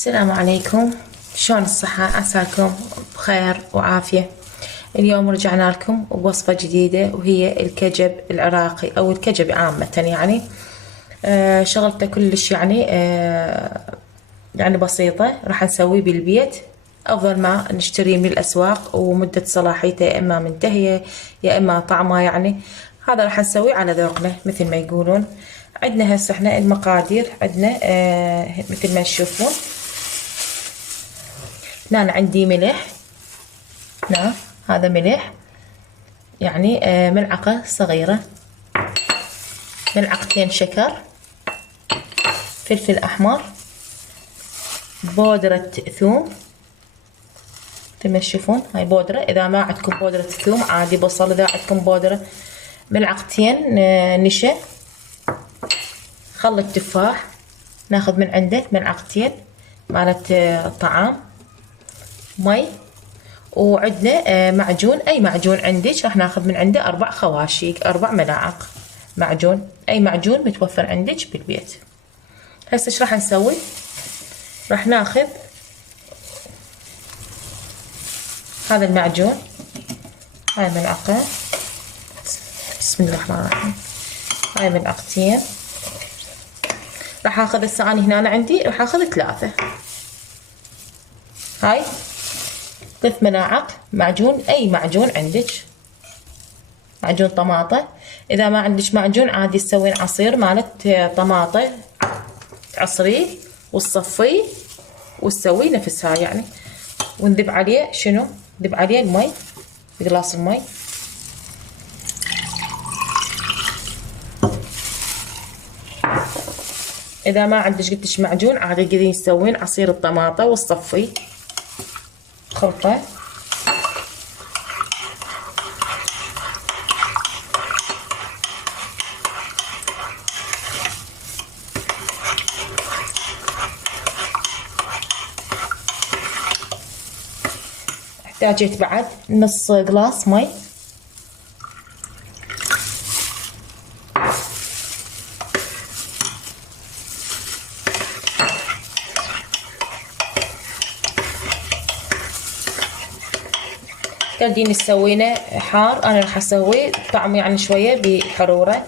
السلام عليكم، شلون الصحة؟ عساكم بخير وعافية. اليوم رجعنا لكم بوصفة جديدة وهي الكجب العراقي أو الكجب عامة يعني. شغلته كلش يعني بسيطة، راح نسويه بالبيت أفضل ما نشتريه من الأسواق، ومدة صلاحيته يا إما منتهية يا إما طعمه يعني. هذا راح نسويه على ذوقنا مثل ما يقولون. عندنا هسه احنا المقادير، عندنا مثل ما تشوفون. هنا عندي ملح، هنا هذا ملح يعني ملعقة صغيرة، ملعقتين شكر، فلفل أحمر، بودرة ثوم مثل ما تشوفون. هاي بودرة، إذا ما عندكم بودرة ثوم عادي بصل، إذا عندكم بودرة. ملعقتين نشا، خل التفاح ناخذ من عنده ملعقتين مالت طعام، مي، وعندنا معجون، أي معجون عندك راح ناخذ من عنده 4 خواشيق، 4 ملاعق معجون، أي معجون متوفر عندك بالبيت. هسه ايش راح نسوي؟ راح ناخذ هذا المعجون، هاي ملعقة، بسم الله الرحمن الرحيم، هاي ملعقتين. راح اخذ هسه اني هنا عندي راح اخذ 3، هاي 3 ملاعق معجون، اي معجون عندك، معجون طماطة. اذا ما عندك معجون عادي تسوين عصير مالت طماطة، تعصريه وتصفيه وتسويه نفسها يعني. ونذب عليه شنو؟ نذب عليه المي، بقلاص المي. اذا ما عندك قلتش معجون عادي تقدرين تسوين عصير الطماطة وتصفيه خلطة. احتاجيت بعد نص قلاص مي، تردين تسوينه حار، انا راح اسويه طعم يعني شويه بحروره.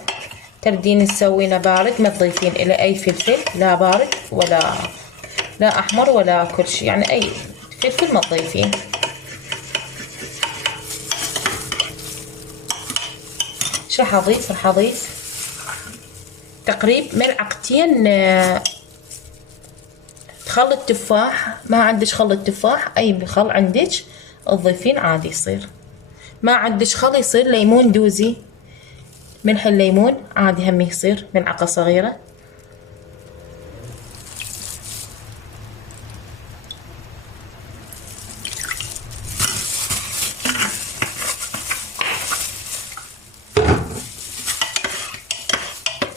تردين تسوينه بارد ما تضيفين الى اي فلفل، لا بارد ولا لا احمر ولا كل شيء يعني، اي فلفل ما تضيفين. ايش راح اضيف؟ راح اضيف تقريبا ملعقتين خل التفاح. ما عندك خل التفاح اي خل عندك تضيفين عادي يصير. ما عندك خل يصير ليمون دوزي، ملح الليمون عادي هم يصير ملعقة صغيرة.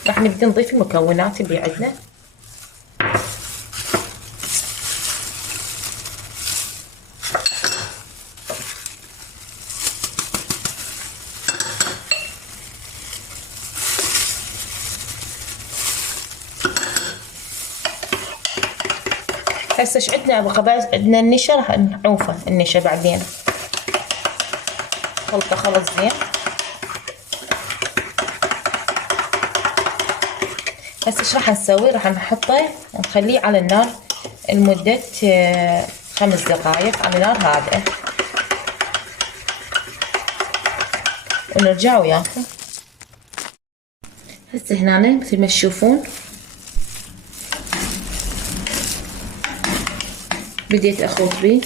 راح نبدأ نضيف المكونات اللي عندنا. هسه ايش عندنا بقى؟ عندنا النشا، راح نعوفه النشا بعدين. خلطه خلط زين. هسه ايش راح نسوي؟ راح نحطه ونخليه على النار لمدة 5 دقائق على نار هادئة، ونرجع وياكم. هسه هنا مثل ما تشوفون بديت اخوط بيه.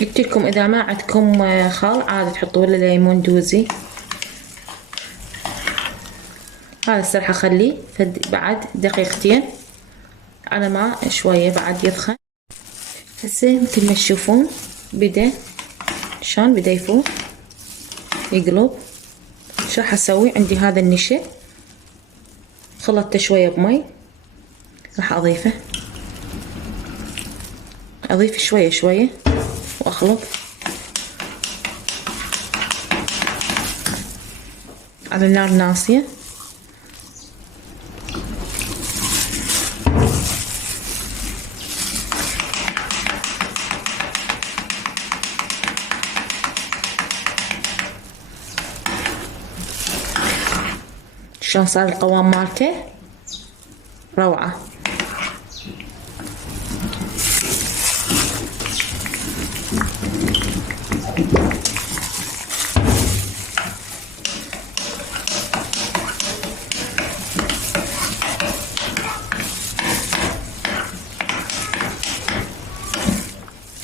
قلت لكم اذا ما عندكم خل عادي تحطوا له ليمون دوزي. هذا هسه راح اخليه بعد دقيقتين على ما شويه بعد يضخم. هسه مثل ما تشوفون شلون بدا يفور يقلب. شو راح اسوي؟ عندي هذا النشا خلطته شويه بمي، راح اضيف شويه شويه واخلط على النار ناصية. شلون صار القوام مالته؟ روعة.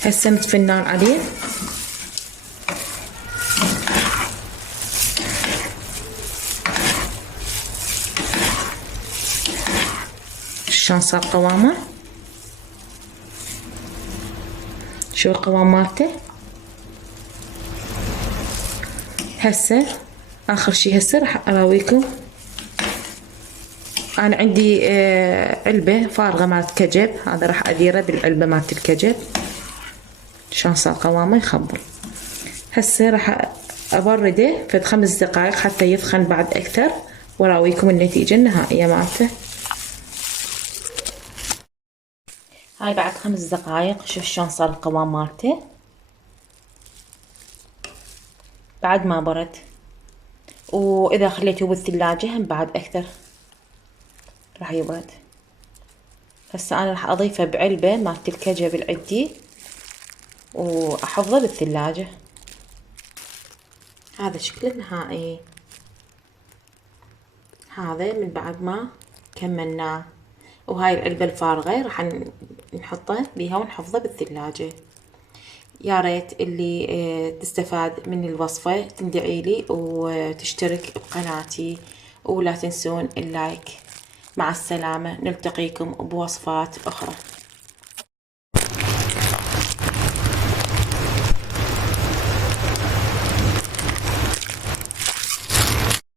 هسه نطفي النار عليه. شلون صار قوامه؟ شو القوام مالته؟ هسه اخر شي هسه راح اراويكم. انا عندي علبة فارغة مالت كجب، هذا راح اديره بالعلبة مالت الكجب. شلون صار قوامه يخبل. هسه راح ابرده فد 5 دقائق حتى يثخن بعد اكثر، وراويكم النتيجة النهائية مالته. هاي بعد 5 دقائق شوف شلون صار القوام مالته بعد ما برد، واذا خليتوه بالثلاجة هم بعد اكثر راح يبرد. هسه انا راح اضيفه بعلبة مالت الكجب اللي عندي واحفظه بالثلاجة. هذا شكله النهائي، هذا من بعد ما كملناه. وهاي العلبة الفارغة راح نحطه بيها ونحفظه بالثلاجة. يا ريت اللي تستفاد من الوصفة تندعي لي وتشترك بقناتي، ولا تنسون اللايك. مع السلامة، نلتقيكم بوصفات أخرى.